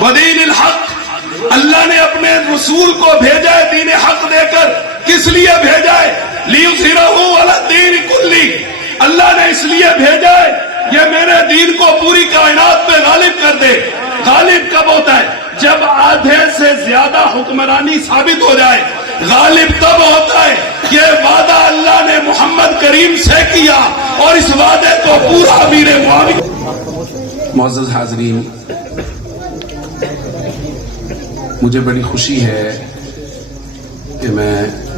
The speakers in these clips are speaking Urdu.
ودین الحق. اللہ نے اپنے رسول کو بھیجا ہے دین حق دے کر. کس لیے بھیجا ہے؟ لیظہرہ علی الدین کلہ. اللہ نے اس لیے بھیجا ہے یہ میرے دین کو پوری کائنات پہ غالب کر دے. غالب کب ہوتا ہے؟ جب آدھے سے زیادہ حکمرانی ثابت ہو جائے. غالب تب ہوتا ہے یہ وعدہ اللہ نے محمد کریم سے کیا اور اس وعدے کو پورا امیر معاویہ. معزز حاضرین، مجھے بڑی خوشی ہے کہ میں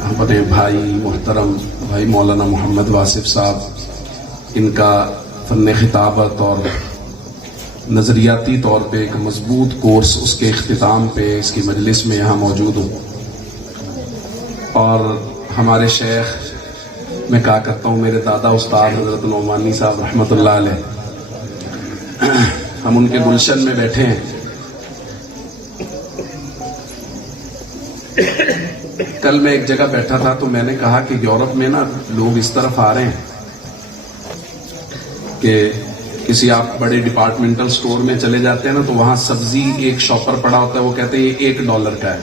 اپنے بھائی محترم بھائی مولانا محمد واصف صاحب ان کا فن خطابت اور نظریاتی طور پہ ایک مضبوط کورس اس کے اختتام پہ اس کی مجلس میں یہاں موجود ہوں. اور ہمارے شیخ، میں کہا کرتا ہوں میرے دادا استاد حضرت نعمانی صاحب رحمۃ اللہ علیہ، ہم ان کے گلشن میں بیٹھے ہیں. کل میں ایک جگہ بیٹھا تھا تو میں نے کہا کہ یورپ میں نا لوگ اس طرف آ رہے ہیں کہ کسی آپ بڑے ڈپارٹمنٹل سٹور میں چلے جاتے ہیں نا تو وہاں سبزی ایک شاپر پڑا ہوتا ہے، وہ کہتے ہیں یہ $1 کا ہے.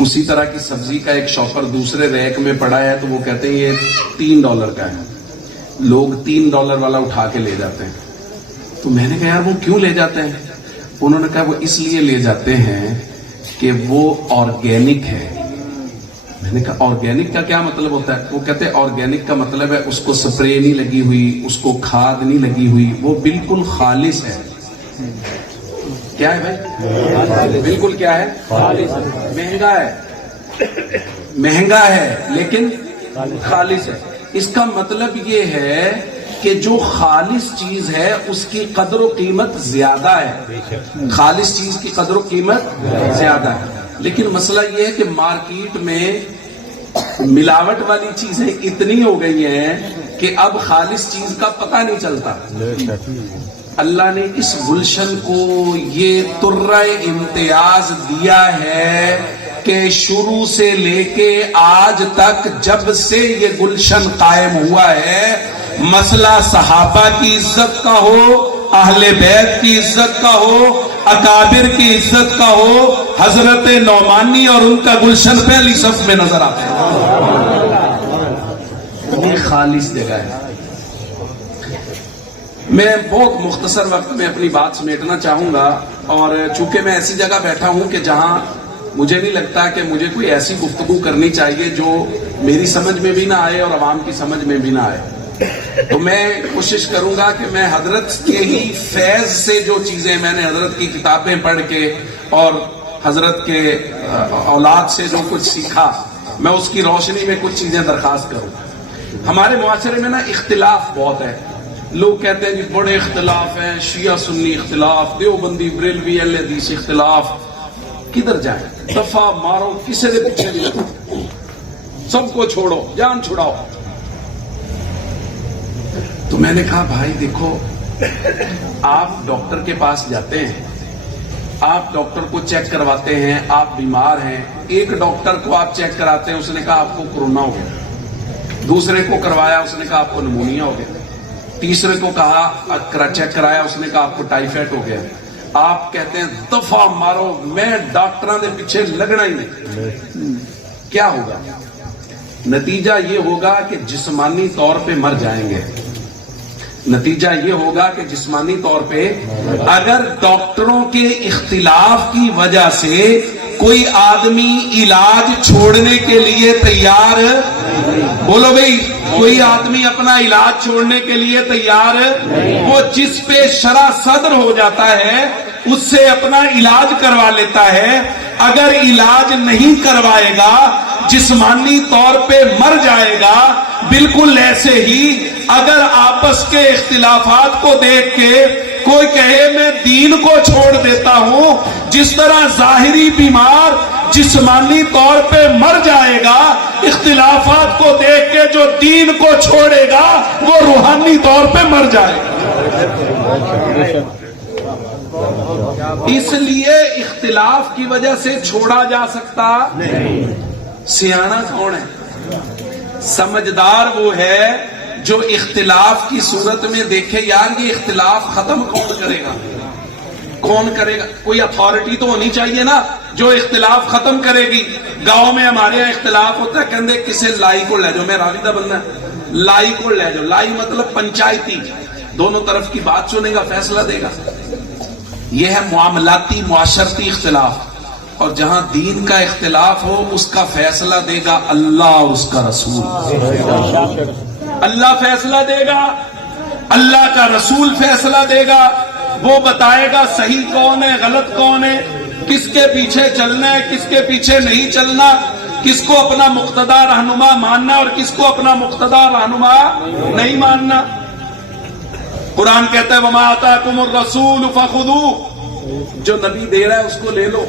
اسی طرح کی سبزی کا ایک شاپر دوسرے ریک میں پڑا ہے تو وہ کہتے ہیں یہ $3 کا ہے. لوگ $3 والا اٹھا کے لے جاتے ہیں. تو میں نے کہا یار وہ کیوں لے جاتے ہیں؟ انہوں نے کہا وہ اس لیے لے جاتے ہیں کہ وہ آرگینک ہے. میں نے کہا آرگینک کا کیا مطلب ہوتا ہے؟ وہ کہتے ہیں آرگینک کا مطلب ہے اس کو سپرے نہیں لگی ہوئی، اس کو کھاد نہیں لگی ہوئی، وہ بالکل خالص ہے. کیا ہے بھائی؟ بالکل کیا ہے؟ مہنگا ہے، مہنگا ہے لیکن خالص ہے. اس کا مطلب یہ ہے کہ جو خالص چیز ہے اس کی قدر و قیمت زیادہ ہے. خالص چیز کی قدر و قیمت زیادہ ہے. لیکن مسئلہ یہ ہے کہ مارکیٹ میں ملاوٹ والی چیزیں اتنی ہو گئی ہیں کہ اب خالص چیز کا پتہ نہیں چلتا. اللہ نے اس گلشن کو یہ ترہ امتیاز دیا ہے کہ شروع سے لے کے آج تک جب سے یہ گلشن قائم ہوا ہے، مسئلہ صحابہ کی عزت کا ہو، اہل بیت کی عزت کا ہو، اکابر کی عزت کا ہو، حضرت نعمانی اور ان کا گلشن پہلی صف میں نظر آتا ہے. یہ خالص جگہ ہے. میں بہت مختصر وقت میں اپنی بات سمیٹنا چاہوں گا، اور چونکہ میں ایسی جگہ بیٹھا ہوں کہ جہاں مجھے نہیں لگتا کہ مجھے کوئی ایسی گفتگو کرنی چاہیے جو میری سمجھ میں بھی نہ آئے اور عوام کی سمجھ میں بھی نہ آئے. تو میں کوشش کروں گا کہ میں حضرت کے ہی فیض سے جو چیزیں میں نے حضرت کی کتابیں پڑھ کے اور حضرت کے اولاد سے جو کچھ سیکھا، میں اس کی روشنی میں کچھ چیزیں درخواست کروں. ہمارے معاشرے میں نا اختلاف بہت ہے. لوگ کہتے ہیں جی بڑے اختلاف ہیں، شیعہ سنی اختلاف، دیوبندی بریلوی اہل حدیث اختلاف. کدھر جائیں؟ دفعہ مارو، کسی دے پیچھے نہیں لگو، سب کو چھوڑو، جان چھڑاؤ. تو میں نے کہا بھائی دیکھو، آپ ڈاکٹر کے پاس جاتے ہیں، آپ ڈاکٹر کو چیک کرواتے ہیں، آپ بیمار ہیں. ایک ڈاکٹر کو آپ چیک کراتے ہیں، اس نے کہا آپ کو کورونا ہو گیا. دوسرے کو کروایا، اس نے کہا آپ کو نمونیا ہو گیا. تیسرے کو کہا چیک کرایا، اس نے کہا آپ کو ٹائیفائڈ ہو گیا. آپ کہتے ہیں دفعہ مارو، میں ڈاکٹراں دے پیچھے لگنا ہی نہیں. کیا ہوگا؟ نتیجہ یہ ہوگا کہ جسمانی طور پہ مر جائیں گے. نتیجہ یہ ہوگا کہ جسمانی طور پہ اگر ڈاکٹروں کے اختلاف کی وجہ سے کوئی آدمی علاج چھوڑنے کے لیے تیار، بولو بھئی، کوئی آدمی اپنا علاج چھوڑنے کے لیے تیار، وہ جس پہ شرح صدر ہو جاتا ہے اس سے اپنا علاج کروا لیتا ہے. اگر علاج نہیں کروائے گا جسمانی طور پہ مر جائے گا. بالکل ایسے ہی اگر آپس کے اختلافات کو دیکھ کے کوئی کہے میں دین کو چھوڑ دیتا ہوں، جس طرح ظاہری بیمار جسمانی طور پہ مر جائے گا، اختلافات کو دیکھ کے جو دین کو چھوڑے گا وہ روحانی طور پہ مر جائے گا. اس لیے اختلاف کی وجہ سے چھوڑا جا سکتا نہیں. سیانا کون ہے؟ سمجھدار وہ ہے جو اختلاف کی صورت میں دیکھے یار یہ اختلاف ختم کون کرے گا، کون کرے گا؟ کوئی اتھارٹی تو ہونی چاہیے نا جو اختلاف ختم کرے گی. گاؤں میں ہمارے یہاں اختلاف ہوتا ہے, کہندے کسے لائی کو لے جاؤ, میں راوی دا بندہ لائی کو لے جاؤ. لائی مطلب پنچایتی, دونوں طرف کی بات سنے گا, فیصلہ دے گا. یہ ہے معاملاتی معاشرتی اختلاف. اور جہاں دین کا اختلاف ہو اس کا فیصلہ دے گا اللہ اور اس کا رسول. اللہ فیصلہ دے گا, اللہ کا رسول فیصلہ دے گا. وہ بتائے گا صحیح کون ہے غلط کون ہے, کس کے پیچھے چلنا ہے کس کے پیچھے نہیں چلنا, کس کو اپنا مقتدی رہنما ماننا اور کس کو اپنا مقتدی رہنما نہیں ماننا. قرآن کہتا ہے وما آتاکم الرسول فخذوہ, جو نبی دے رہا ہے اس کو لے لو.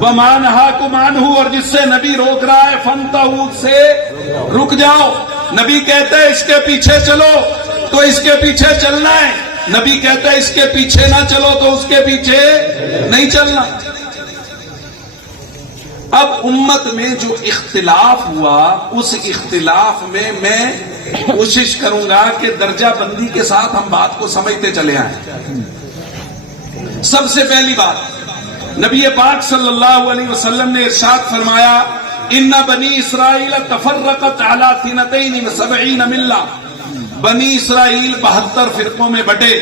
وما نہاکم عنہ, اور جس سے نبی روک رہا ہے فانتہوا, سے رک جاؤ. نبی کہتا ہے اس کے پیچھے چلو تو اس کے پیچھے چلنا ہے, نبی کہتا ہے اس کے پیچھے نہ چلو تو اس کے پیچھے نہیں چلنا. اب امت میں جو اختلاف ہوا اس اختلاف میں کوشش کروں گا کہ درجہ بندی کے ساتھ ہم بات کو سمجھتے چلے آئیں. سب سے پہلی بات, نبی پاک صلی اللہ علیہ وسلم نے ارشاد فرمایا ان بنی اسرائیل تفرقت علی 72 ملہ, بنی اسرائیل 72 فرقوں میں بٹے.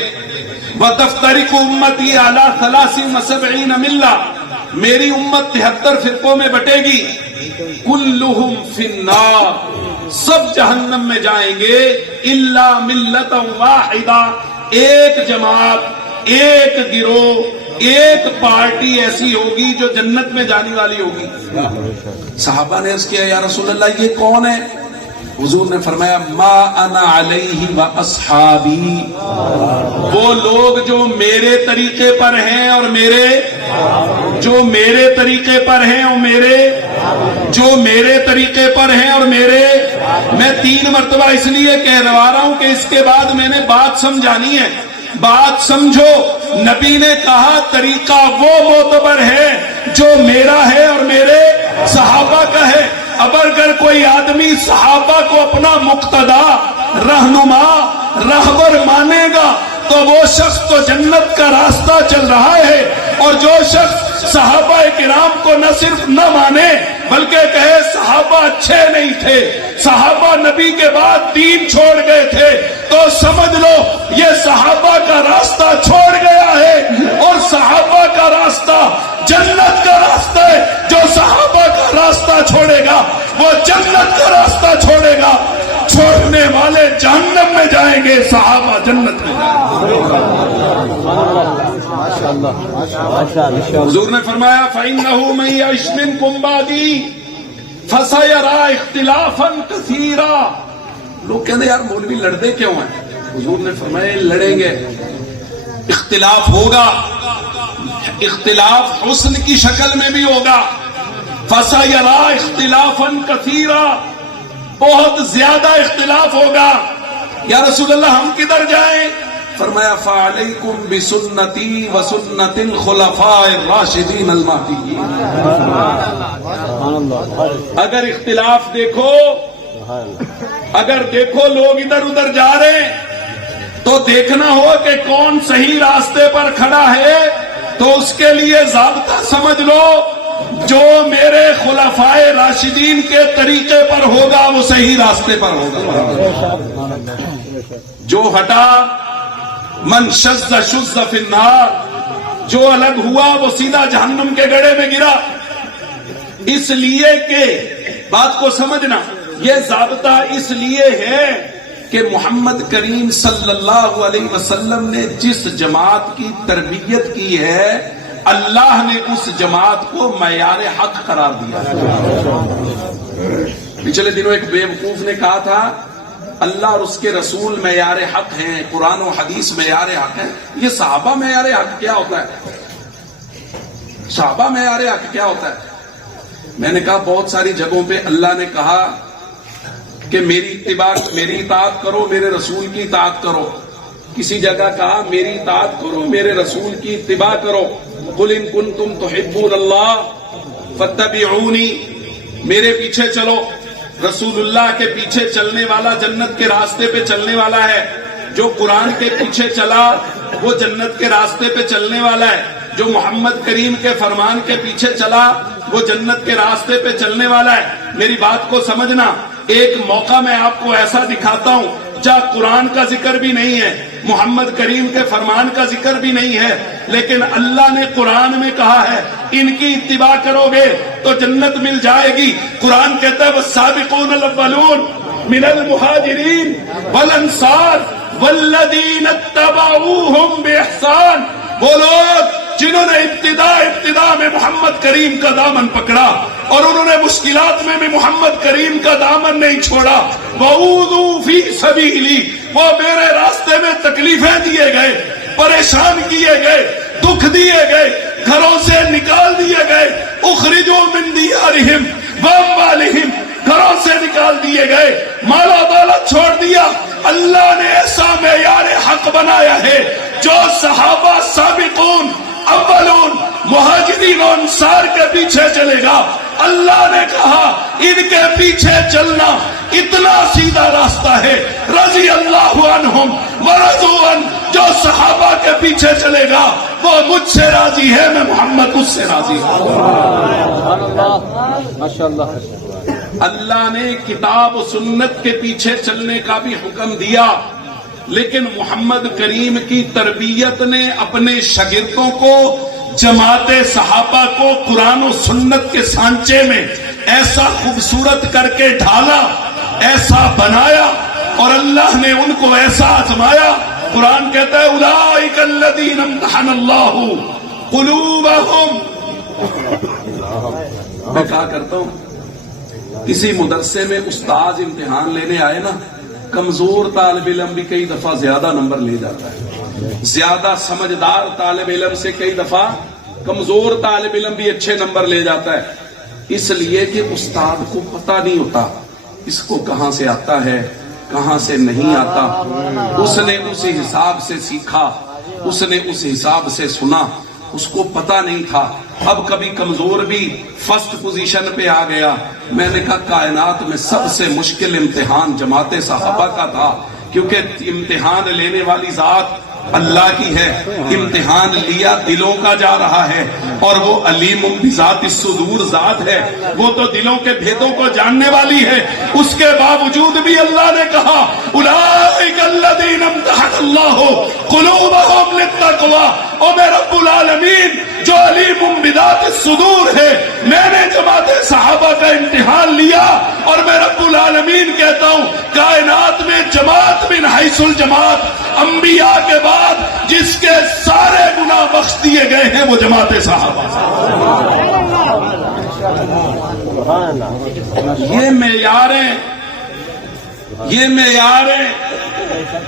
وتفترق امتی علی 73 ملہ, میری امت 73 فرقوں میں بٹے گی. کلہم فی النار, سب جہنم میں جائیں گے. الا ملۃ واحدہ, ایک جماعت ایک گروہ ایک پارٹی ایسی ہوگی جو جنت میں جانے والی ہوگی. صحابہ نے عرض کیا یا رسول اللہ یہ کون ہے؟ حضور نے فرمایا ما انا علیہ و اصحابی, وہ لوگ جو میرے طریقے پر ہیں اور جو میرے طریقے پر ہیں اور جو میرے طریقے پر ہیں اور میں 3 مرتبہ اس لیے کہہ رہا ہوں کہ اس کے بعد میں نے بات سمجھانی ہے. بات سمجھو, نبی نے کہا طریقہ وہ معتبر ہے جو میرا ہے اور میرے صحابہ کا ہے. اب اگر کوئی آدمی صحابہ کو اپنا مقتدی رہنما رہبر مانے گا تو وہ شخص تو جنت کا راستہ چل رہا ہے, اور جو شخص صحابہ کرام کو نہ صرف نہ مانے بلکہ کہے صحابہ اچھے نہیں تھے, صحابہ نبی کے بعد دین چھوڑ گئے تھے, تو سمجھ لو یہ صحابہ کا راستہ چھوڑ گیا ہے. اور صحابہ کا راستہ جنت کا راستہ ہے. جو صحابہ کا راستہ چھوڑے گا وہ جنت کا راستہ چھوڑے گا. چھوڑنے والے جہنم میں جائیں گے, صحابہ جنت میں جائیں گے. حضور نے فرمایا فَإِنَّهُ مَن يَعِشْ مِنكُم بَعْدِي فَسَيَرَىٰ اخْتِلَافًا كَثِيرًا. لوگ کہتے ہیں یار مولوی لڑتے کیوں ہیں؟ حضور نے فرمایا لڑیں گے, اختلاف ہوگا, اختلاف حسن کی شکل میں بھی ہوگا. فَسَيَرَىٰ اخْتِلَافًا كَثِيرًا, بہت زیادہ اختلاف ہوگا. یا رسول اللہ ہم کدھر جائیں؟ فرمایا فَعَلَيْكُمْ بِسُنَّتِي وَسُنَّتِ الْخُلَفَاءِ الرَّاشِدِينَ الْمَهْدِيِّينَ. اگر اختلاف دیکھو, اگر دیکھو لوگ ادھر ادھر جا رہے تو دیکھنا ہو کہ کون صحیح راستے پر کھڑا ہے, تو اس کے لیے ضابطہ سمجھ لو جو میرے خلفائے راشدین کے طریقے پر ہوگا وہ صحیح راستے پر ہوگا. جو ہٹا من شذ شذ فی النار, جو الگ ہوا وہ سیدھا جہنم کے گڑھے میں گرا. اس لیے کہ بات کو سمجھنا, یہ ضابطہ اس لیے ہے کہ محمد کریم صلی اللہ علیہ وسلم نے جس جماعت کی تربیت کی ہے اللہ نے اس جماعت کو معیار حق قرار دیا. پچھلے دنوں ایک بے وقوف نے کہا تھا اللہ اور اس کے رسول معیار حق ہیں, قرآن و حدیث معیار حق ہیں. یہ صحابہ معیار حق کیا ہوتا ہے؟ صحابہ معیار حق کیا ہوتا ہے؟ میں نے کہا بہت ساری جگہوں پہ اللہ نے کہا کہ میری اطاعت کرو, میرے رسول کی اطاعت کرو. کسی جگہ کہا میری اطاعت کرو, میرے رسول کی اتباع کرو. قل ان کنتم تحبون اللہ فاتبعونی, میرے پیچھے چلو. رسول اللہ کے پیچھے چلنے والا جنت کے راستے پہ چلنے والا ہے. جو قرآن کے پیچھے چلا وہ جنت کے راستے پہ چلنے والا ہے، جو محمد کریم کے فرمان کے پیچھے چلا وہ جنت کے راستے پہ چلنے والا ہے۔ میری بات کو سمجھنا، ایک موقع میں آپ کو ایسا دکھاتا ہوں جہاں قرآن کا ذکر بھی نہیں ہے، محمد کریم کے فرمان کا ذکر بھی نہیں ہے، لیکن اللہ نے قرآن میں کہا ہے ان کی اتباع کرو گے تو جنت مل جائے گی۔ قرآن کہتا ہے والسابقون الاولون من المہاجرین والانصار والذین اتبعوہم باحسان، وہ لوگ جنہوں نے ابتدا میں محمد کریم کا دامن پکڑا اور انہوں نے مشکلات میں بھی محمد کریم کا دامن نہیں چھوڑا۔ وَأُوذُوا فِي سَبِيلِي، وہ میرے راستے میں تکلیفیں دیے گئے، پریشان کیے گئے، دکھ دیے گئے، گھروں سے نکال دیے گئے، اخرجوا من دیارہم واموالہم، گھروں سے نکال دیے گئے، مال و دولت چھوڑ دیا۔ اللہ نے ایسا معیار حق بنایا ہے جو صحابہ سابقون اولون مہاجرین و انصار کے پیچھے چلے گا، اللہ نے کہا ان کے پیچھے چلنا اتنا سیدھا راستہ ہے، رضی اللہ عنہم ورضوا عنہ، جو صحابہ کے پیچھے چلے گا وہ مجھ سے راضی ہے، میں محمد اس سے راضی ہوں۔ اللہ نے کتاب و سنت کے پیچھے چلنے کا بھی حکم دیا، لیکن محمد کریم کی تربیت نے اپنے شاگردوں کو، جماعت صحابہ کو قرآن و سنت کے سانچے میں ایسا خوبصورت کر کے ڈھالا، ایسا بنایا، اور اللہ نے ان کو ایسا آزمایا۔ قرآن کہتا ہے اولئک الذین امتحن اللہ قلوبہم۔ میں کہا کرتا ہوں کسی مدرسے میں استاذ امتحان لینے آئے نا، کمزور طالب علم بھی کئی دفعہ زیادہ نمبر لے جاتا ہے، زیادہ سمجھدار طالب علم سے کئی دفعہ کمزور طالب علم بھی اچھے نمبر لے جاتا ہے، اس لیے کہ استاد کو پتہ نہیں ہوتا اس کو کہاں سے آتا ہے کہاں سے نہیں آتا، اس نے اس حساب سے سیکھا، اس نے اس حساب سے سنا، اس کو پتہ نہیں تھا۔ اب کبھی کمزور بھی فرسٹ پوزیشن پہ آ گیا۔ میں نے کہا کائنات میں سب سے مشکل امتحان جماعت صحابہ کا تھا، کیونکہ امتحان لینے والی ذات اللہ کی ہے، امتحان لیا دلوں کا جا رہا ہے، اور وہ علیم بذات الصدور ذات ہے، وہ تو دلوں کے بھیدوں کو جاننے والی ہے۔ اس کے باوجود بھی اللہ نے کہا اولئک الذین امتحن اللہ قلوبہم للتقوی، اور میں رب العالمین جو علیم بذات الصدور ہے، میں نے جماعت صحابہ کا امتحان لیا، اور میں رب العالمین کہتا ہوں کائنات میں جماعت من حیث الجماعت، انبیاء کے بعد جس کے سارے گناہ بخش دیے گئے ہیں وہ جماعت صحابہ۔ یہ معیاریں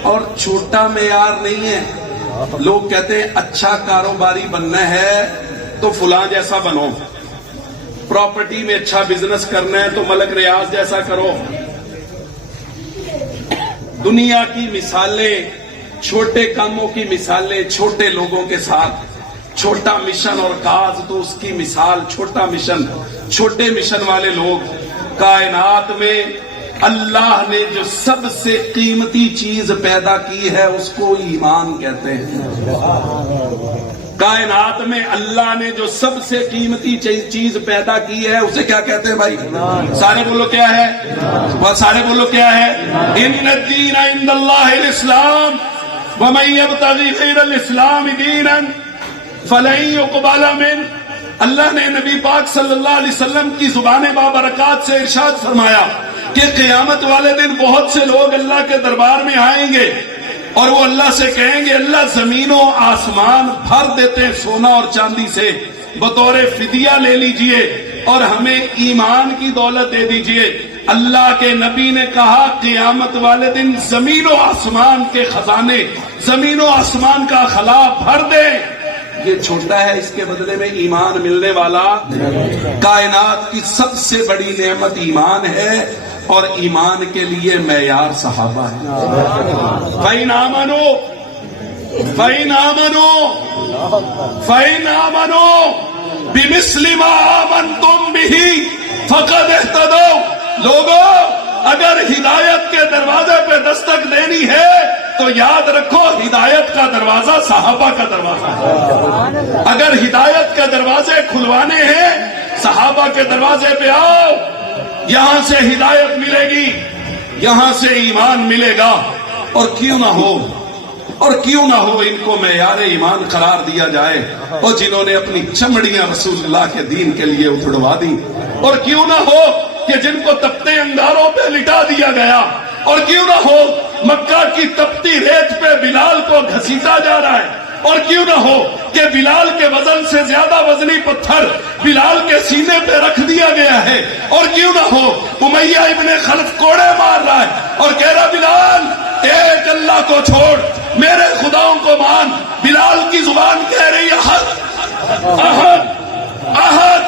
اور چھوٹا معیار نہیں ہے۔ لوگ کہتے ہیں اچھا کاروباری بننا ہے تو فلاں جیسا بنو، پراپرٹی میں اچھا بزنس کرنا ہے تو ملک ریاض جیسا کرو۔ دنیا کی مثالیں، چھوٹے کاموں کی مثالیں چھوٹے لوگوں کے ساتھ، چھوٹا مشن اور کاز تو اس کی مثال چھوٹا مشن، چھوٹے مشن والے لوگ۔ کائنات میں اللہ نے جو سب سے قیمتی چیز پیدا کی ہے اس کو ایمان کہتے ہیں۔ کائنات میں اللہ نے جو سب سے قیمتی چیز پیدا کی ہے اسے کیا کہتے ہیں بھائی؟ سارے بولو کیا ہے؟ سارے بولو کیا ہے؟ ان الدین عند اللہ الاسلام ومن یبتغی غیر الاسلام دینا فلن یقبل منہ۔ اللہ نے نبی پاک صلی اللہ علیہ وسلم کی زبان بابرکات سے ارشاد فرمایا کہ قیامت والے دن بہت سے لوگ اللہ کے دربار میں آئیں گے اور وہ اللہ سے کہیں گے اللہ زمین و آسمان بھر دیتے سونا اور چاندی سے، بطور فدیہ لے لیجئے اور ہمیں ایمان کی دولت دے دیجئے۔ اللہ کے نبی نے کہا قیامت والے دن زمین و آسمان کے خزانے، زمین و آسمان کا خلا بھر دے۔ یہ چھوٹا ہے، اس کے بدلے میں ایمان ملنے والا۔ کائنات کی سب سے بڑی نعمت ایمان ہے، اور ایمان کے لیے معیار صحابہ ہے۔ فَإِنْ آمَنُوا بِمِثْلِ مَا آمَنْتُمْ بِهِ فَقَدْ اهْتَدَوْا۔ لوگوں اگر ہدایت کے دروازے پہ دستک دینی ہے تو یاد رکھو ہدایت کا دروازہ صحابہ کا دروازہ ہے. اگر ہدایت کے دروازے کھلوانے ہیں صحابہ کے دروازے پہ آؤ. یہاں سے ہدایت ملے گی, یہاں سے ایمان ملے گا. اور کیوں نہ ہو ان کو معیار ایمان قرار دیا جائے, اور جنہوں نے اپنی چمڑیاں رسول اللہ کے دین کے لیے اجڑوا دی. اور کیوں نہ ہو کہ جن کو تپتے انگاروں پہ لٹا دیا گیا. اور کیوں نہ ہو مکہ کی تپتی ریت پہ بلال کو گھسیٹا جا رہا ہے. اور کیوں نہ ہو کہ بلال کے وزن سے زیادہ وزنی پتھر بلال کے سینے پہ رکھ دیا گیا ہے. اور کیوں نہ ہو امیہ ابن خلف کوڑے مار رہا ہے اور کہہ رہا بلال ایک اللہ کو چھوڑ میرے خداؤں کو مان. بلال کی زبان کہہ رہی ہے احد احد احد,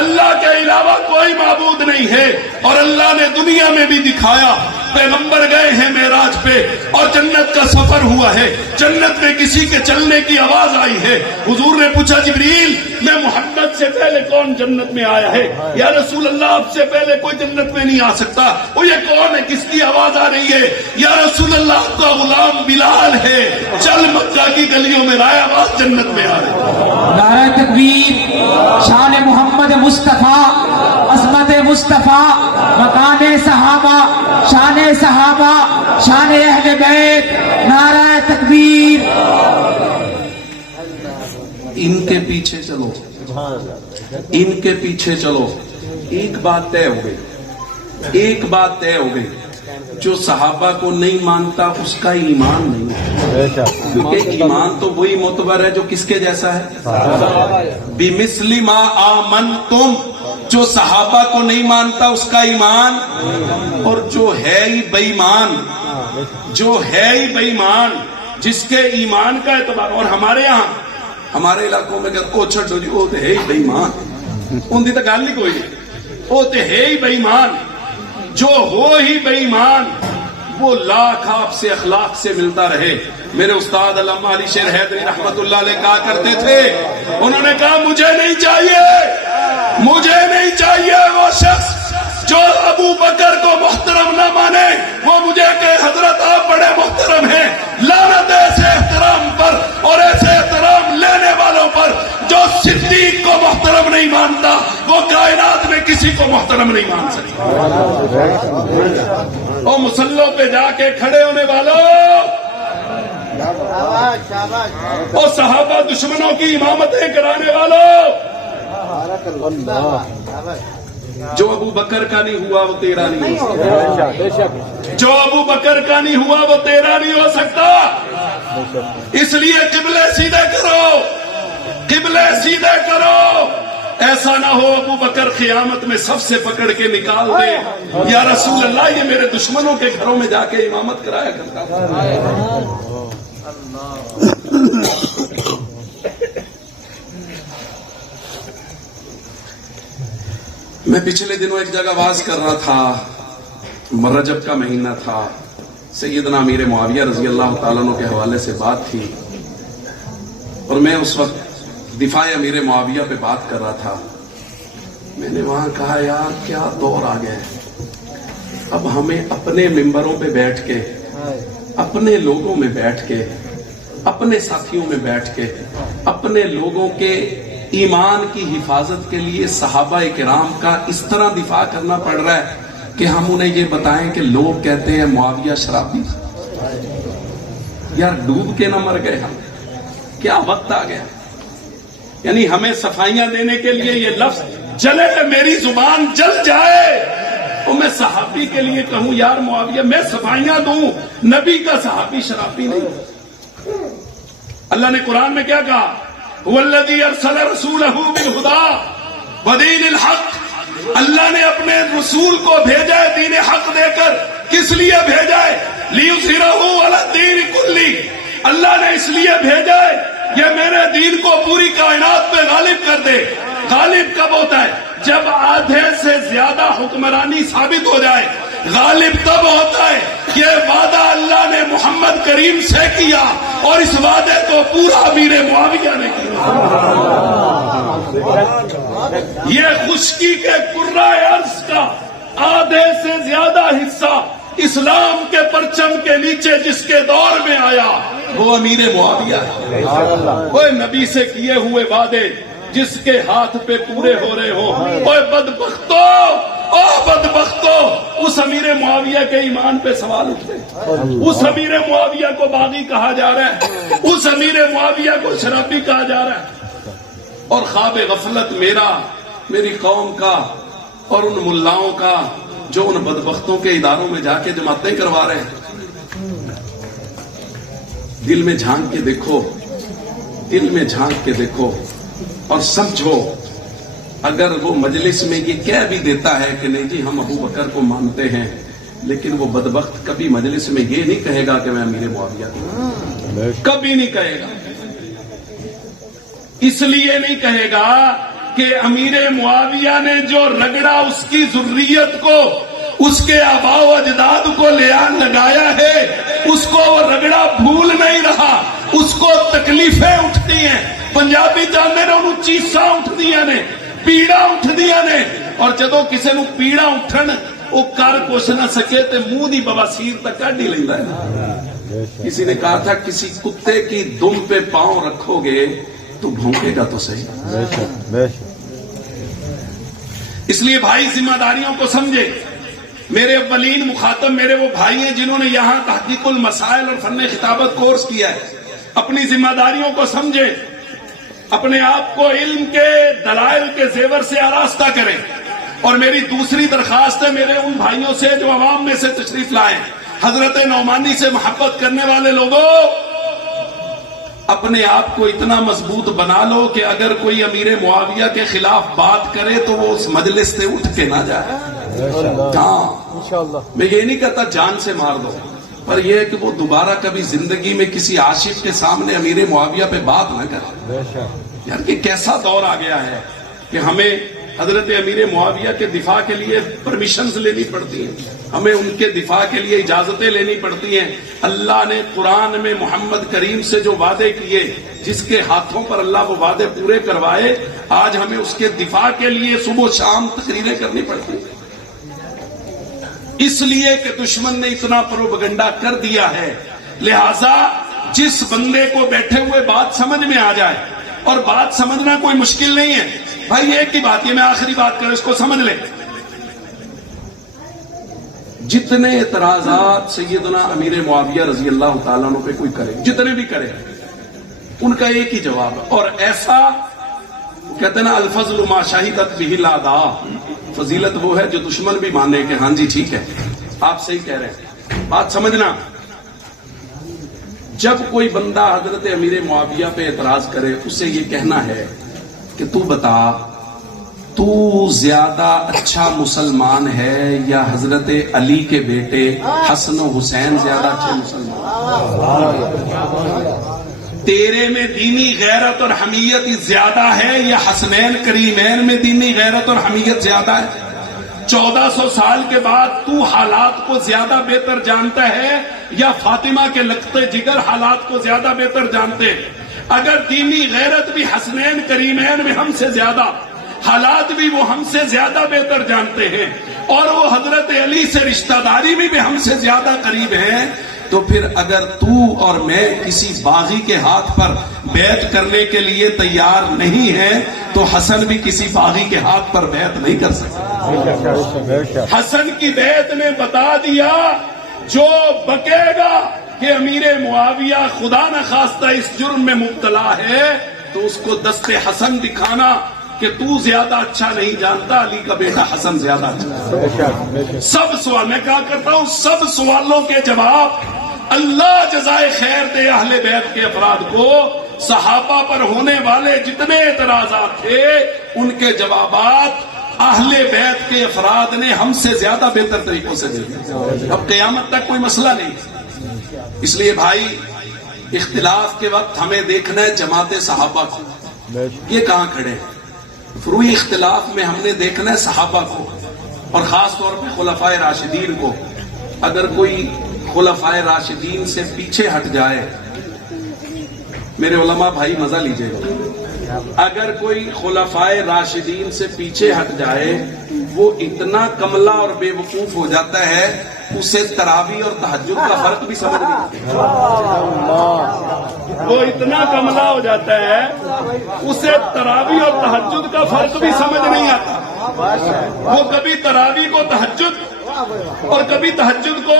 اللہ کے علاوہ کوئی معبود نہیں ہے. اور اللہ نے دنیا میں بھی دکھایا. پیغمبر گئے ہیں معراج پہ اور جنت کا سفر ہوا ہے. جنت میں کسی کے چلنے کی آواز آئی ہے. حضور نے پوچھا جبریل میں محمد سے پہلے کون جنت میں آیا ہے؟ یا رسول اللہ آپ سے پہلے کوئی جنت میں نہیں آ سکتا. وہ یہ کون ہے, کس کی آواز آ رہی ہے؟ یا رسول اللہ آپ کا غلام بلال ہے. چل مکہ کی گلیوں میں رائے آواز جنت میں آ رہی ہے. نعرہ تکبیر, شان محمد مصطفیٰ, عظمت مصطفیٰ, مقام صحابہ, شان صحابہ, شان اہل بیت. نعرہ تکبیر. ان کے پیچھے چلو, ان کے پیچھے چلو. ایک بات طے ہو گئی, ایک بات طے ہو گئی, جو صحابہ کو نہیں مانتا اس کا ایمان نہیں ہے. کیونکہ ایمان تو وہی معتبر ہے جو کس کے جیسا ہے. بمثل ما آمنتم, جو صحابہ کو نہیں مانتا اس کا ایمان. اور جو ہے ہی بے ایمان, جو ہے ہی بے ایمان, جس کے ایمان کا اعتبار. اور ہمارے یہاں ہمارے علاقوں میں کہتے او چھڑو جی وہ تو ہے ہی بے ایمان, ان کی تو گل نہیں کوئی, وہ تو ہے ہی بے ایمان. جو ہو ہی بے ایمان وہ لاکھ آپ سے اخلاق سے ملتا رہے. میرے استاد علامہ علی شیر حیدری رحمت اللہ علیہ کہا کرتے تھے, انہوں نے کہا مجھے نہیں چاہیے وہ شخص جو ابو بکر کو محترم نہ مانے. وہ مجھے کہ حضرت آپ بڑے محترم ہیں, لعنت ایسے احترام پر اور ایسے احترام لینے والوں پر. جو صدیق کو محترم نہیں مانتا وہ کائنات میں کسی کو محترم نہیں مان سکتا. اور مسلوں پہ جا کے کھڑے ہونے والوں, اور صحابہ دشمنوں کی امامتیں کرانے والوں, جو ابو بکر کا نہیں ہوا وہ تیرا نہیں ہو سکتا. جو ابو بکر کا نہیں ہوا وہ تیرا نہیں ہو سکتا. اس لیے قبلے سیدھے کرو, قبلے سیدھے کرو. ایسا نہ ہو ابو بکر قیامت میں سب سے پکڑ کے نکال دے, یا رسول اللہ یہ میرے دشمنوں کے گھروں میں جا کے امامت کرایا کرتا تھا. میں پچھلے دنوں ایک جگہ واز کر رہا تھا, رجب کا مہینہ تھا, سیدنا امیر معاویہ رضی اللہ تعالیٰ عنہ کے حوالے سے بات تھی, اور میں اس وقت دفاع امیر معاویہ پہ بات کر رہا تھا. میں نے وہاں کہا یار کیا دور آ گیا ہے, اب ہمیں اپنے ممبروں پہ بیٹھ کے, اپنے لوگوں میں بیٹھ کے, اپنے ساتھیوں میں بیٹھ کے, اپنے لوگوں کے ایمان کی حفاظت کے لیے صحابہ کرام کا اس طرح دفاع کرنا پڑ رہا ہے کہ ہم انہیں یہ بتائیں کہ لوگ کہتے ہیں معاویہ شرابی. یار ڈوب کے نہ مر گئے ہم, کیا وقت آ گیا. یعنی ہمیں صفائیاں دینے کے لیے یہ لفظ جلے میری زبان جل جائے اور میں صحابی کے لیے کہوں یار معاویہ, میں صفائیاں دوں, نبی کا صحابی شرابی نہیں. اللہ نے قرآن میں کیا کہا, والذی ارسل رسولہ بالہدی ودین الحق. اللہ نے اپنے رسول کو بھیجا ہے دین حق دے کر. کس لیے بھیجا ہے؟ لیظہرہ علی الدین کلہ. اللہ نے اس لیے بھیجا ہے یہ میرے دین کو پوری کائنات پہ غالب کر دے. غالب کب ہوتا ہے؟ جب آدھے سے زیادہ حکمرانی ثابت ہو جائے. غالب تب ہوتا ہے یہ وعدہ اللہ نے محمد کریم سے کیا اور اس وعدے کو پورا امیر معاویہ نے کیا. یہ خشکی کے قرۂ ارض کا آدھے سے زیادہ حصہ اسلام کے پرچم کے نیچے جس کے دور میں آیا وہ امیر معاویہ ہے. وہ نبی سے کیے ہوئے وعدے جس کے ہاتھ پہ پورے ہو رہے ہو. اوے بدبختو، او بدبختو، اس امیر معاویہ کے ایمان پہ سوال اٹھتے. اس امیر معاویہ کو باغی کہا جا رہا ہے، اس امیر معاویہ کو شرابی کہا جا رہا ہے. اور خواب غفلت میرا، میری قوم کا اور ان ملاؤں کا جو ان بدبختوں کے اداروں میں جا کے جماعتیں کروا رہے ہیں. دل میں جھانک کے دیکھو، دل میں جھانک کے دیکھو اور سمجھو، اگر وہ مجلس میں یہ کہہ بھی دیتا ہے کہ نہیں جی ہم ابو بکر کو مانتے ہیں، لیکن وہ بدبخت کبھی مجلس میں یہ نہیں کہے گا کہ میں امیر معاویہ ہوں. کبھی نہیں کہے گا. اس لیے نہیں کہے گا کہ امیر معاویہ نے جو رگڑا اس کی ذریت کو، اس کے آباء و اجداد کو لگایا ہے، اس کو وہ رگڑا بھول نہیں رہا. اس کو تکلیفیں اٹھتی ہیں، پنجابی جاننے نے انہوں چیساں اٹھ دیا نے، پیڑا اٹھ دیا نے. اور جدو کسی نو پیڑا اٹھن وہ کر کچھ نہ سکے تے منہ دی بواسیر تک کڈ ہی لیندا ہے. کسی نے کہا تھا کسی کتے کی دم پہ پاؤں رکھو گے تو بھونکے گا تو صحیح. اس لیے بھائی ذمہ داریوں کو سمجھے. میرے اولین مخاطب میرے وہ بھائی ہیں جنہوں نے یہاں تحقیق المسائل اور فن خطابت کورس کیا ہے. اپنی ذمہ داریوں کو سمجھے، اپنے آپ کو علم کے دلائل کے زیور سے آراستہ کریں. اور میری دوسری درخواست ہے میرے ان بھائیوں سے جو عوام میں سے تشریف لائیں، حضرت نعمانی سے محبت کرنے والے لوگوں، اپنے آپ کو اتنا مضبوط بنا لو کہ اگر کوئی امیر معاویہ کے خلاف بات کرے تو وہ اس مجلس سے اٹھ کے نہ جائے. ہاں، میں یہ نہیں کہتا جان سے مار دو، پر یہ ہے کہ وہ دوبارہ کبھی زندگی میں کسی عاشق کے سامنے امیر معاویہ پہ بات نہ کرے. یار یہ کیسا دور آ گیا ہے کہ ہمیں حضرت امیر معاویہ کے دفاع کے لیے پرمیشنز لینی پڑتی ہیں، ہمیں ان کے دفاع کے لیے اجازتیں لینی پڑتی ہیں. اللہ نے قرآن میں محمد کریم سے جو وعدے کیے، جس کے ہاتھوں پر اللہ وہ وعدے پورے کروائے، آج ہمیں اس کے دفاع کے لیے صبح و شام تقریریں کرنی پڑتی ہیں. اس لیے کہ دشمن نے اتنا پروپیگنڈا کر دیا ہے. لہذا جس بندے کو بیٹھے ہوئے بات سمجھ میں آ جائے، اور بات سمجھنا کوئی مشکل نہیں ہے بھائی، ایک ہی بات، یہ میں آخری بات کروں، اس کو سمجھ لیں. جتنے اعتراضات سیدنا امیر معاویہ رضی اللہ تعالیٰ عنہ پہ کوئی کرے، جتنے بھی کرے، ان کا ایک ہی جواب ہے. اور ایسا کہتے ہیں نا الفضل ما شہدت بہ الاعداء، فضیلت وہ ہے جو دشمن بھی مانے کہ ہاں جی ٹھیک ہے آپ صحیح کہہ رہے ہیں. بات سمجھنا، جب کوئی بندہ حضرت امیر معاویہ پہ اعتراض کرے، اسے یہ کہنا ہے کہ تو بتا، تو زیادہ اچھا مسلمان ہے یا حضرت علی کے بیٹے حسن و حسین زیادہ اچھے مسلمان؟ تیرے میں دینی غیرت اور حمیت زیادہ ہے یا حسنین کریمین میں دینی غیرت اور حمیت زیادہ ہے؟ 1400 سال کے بعد تو حالات کو زیادہ بہتر جانتا ہے یا فاطمہ کے لگتے جگر حالات کو زیادہ بہتر جانتے؟ اگر دینی غیرت بھی حسنین کریمین میں ہم سے زیادہ، حالات بھی وہ ہم سے زیادہ بہتر جانتے ہیں، اور وہ حضرت علی سے رشتہ داری بھی ہم سے زیادہ قریب ہیں، تو پھر اگر تو اور میں کسی باغی کے ہاتھ پر بیعت کرنے کے لیے تیار نہیں ہیں تو حسن بھی کسی باغی کے ہاتھ پر بیعت نہیں کر سکتا. حسن کی بیعت نے بتا دیا جو بکے گا کہ امیر معاویہ خدا نہ خواستہ اس جرم میں مبتلا ہے تو اس کو دست حسن دکھانا کہ تو زیادہ اچھا نہیں جانتا، علی کا بیٹا حسن زیادہ اچھا. سب سوال میں کہا کرتا ہوں، سب سوالوں کے جواب اللہ جزائے خیر دے اہل بیت کے افراد کو. صحابہ پر ہونے والے جتنے اعتراضات تھے ان کے جوابات اہل بیت کے افراد نے ہم سے زیادہ بہتر طریقوں سے دیے. اب قیامت تک کوئی مسئلہ نہیں. اس لیے بھائی اختلاف کے وقت ہمیں دیکھنا ہے جماعت صحابہ کو، یہ کہاں کھڑے ہیں. فروعی اختلاف میں ہم نے دیکھنا ہے صحابہ کو، اور خاص طور پہ خلفائے راشدین کو. اگر کوئی خلفائے راشدین سے پیچھے ہٹ جائے، میرے علماء بھائی مزہ لیجئے گا، اگر کوئی خلفائے راشدین سے پیچھے ہٹ جائے وہ اتنا کملا اور بے وقوف ہو جاتا ہے اسے تراوی اور تہجد کا فرق بھی سمجھ نہیں وہ اتنا کملا ہو جاتا ہے اسے تراوی اور تہجد کا فرق بھی سمجھ نہیں آتا وہ کبھی تراوی کو تہجد اور کبھی تہجد کو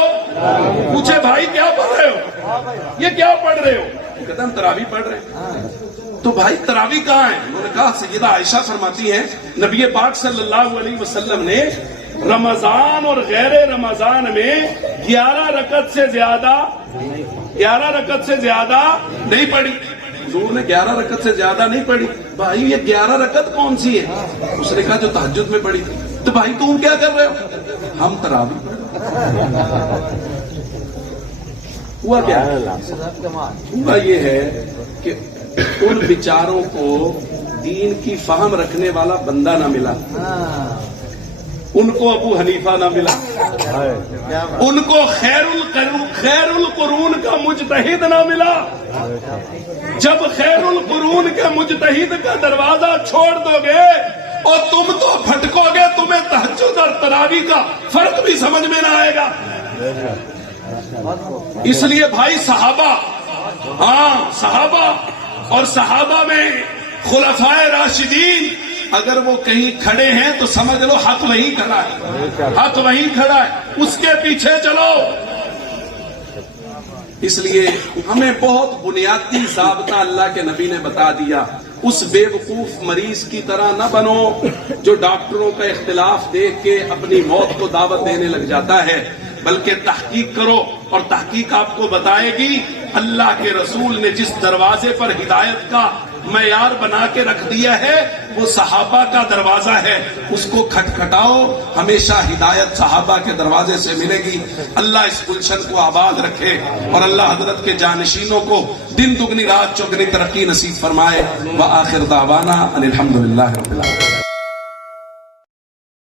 پوچھے بھائی کیا پڑھ رہے ہو یہ کیا پڑھ رہے ہو وہ کہتا ہم تراوی پڑھ رہے ہیں تو بھائی تراوی کہاں ہے انہوں نے کہا سیدہ عائشہ فرماتی ہیں نبی پاک صلی اللہ علیہ وسلم نے رمضان اور غیر رمضان میں 11 رکعت سے زیادہ نہیں پڑھی حضور نے 11 رکعت سے زیادہ نہیں پڑھی بھائی یہ 11 رکعت کون سی ہے اس نے کہا جو تہجد میں پڑھی تھی تو بھائی تم کیا کر رہے ہو ہم تراوی ہوا کیا ہوا یہ ہے کہ ان بیچاروں کو دین کی فہم رکھنے والا بندہ نہ ملا ان کو ابو حنیفہ نہ ملا ان کو خیر القرون کا مجتہد نہ ملا جب خیر القرون کے مجتہد کا دروازہ چھوڑ دو گے اور تم تو بھٹکو گے تمہیں تہجد اور تراوی کا فرق بھی سمجھ میں نہ آئے گا اس لیے بھائی صحابہ اور صحابہ میں خلفائے راشدین اگر وہ کہیں کھڑے ہیں تو سمجھ لو حق وہیں کھڑا ہے حق وہیں کھڑا ہے اس کے پیچھے چلو اس لیے ہمیں بہت بنیادی ضابطہ اللہ کے نبی نے بتا دیا اس بے وقوف مریض کی طرح نہ بنو جو ڈاکٹروں کا اختلاف دیکھ کے اپنی موت کو دعوت دینے لگ جاتا ہے بلکہ تحقیق کرو اور تحقیق آپ کو بتائے گی اللہ کے رسول نے جس دروازے پر ہدایت کا معیار بنا کے رکھ دیا ہے وہ صحابہ کا دروازہ ہے اس کو کھٹکھٹاؤ ہمیشہ ہدایت صحابہ کے دروازے سے ملے گی اللہ اس گلشن کو آباد رکھے اور اللہ حضرت کے جانشینوں کو دن دگنی رات چوگنی ترقی نصیب فرمائے وآخر دعوانا ان الحمدللہ رب العالمین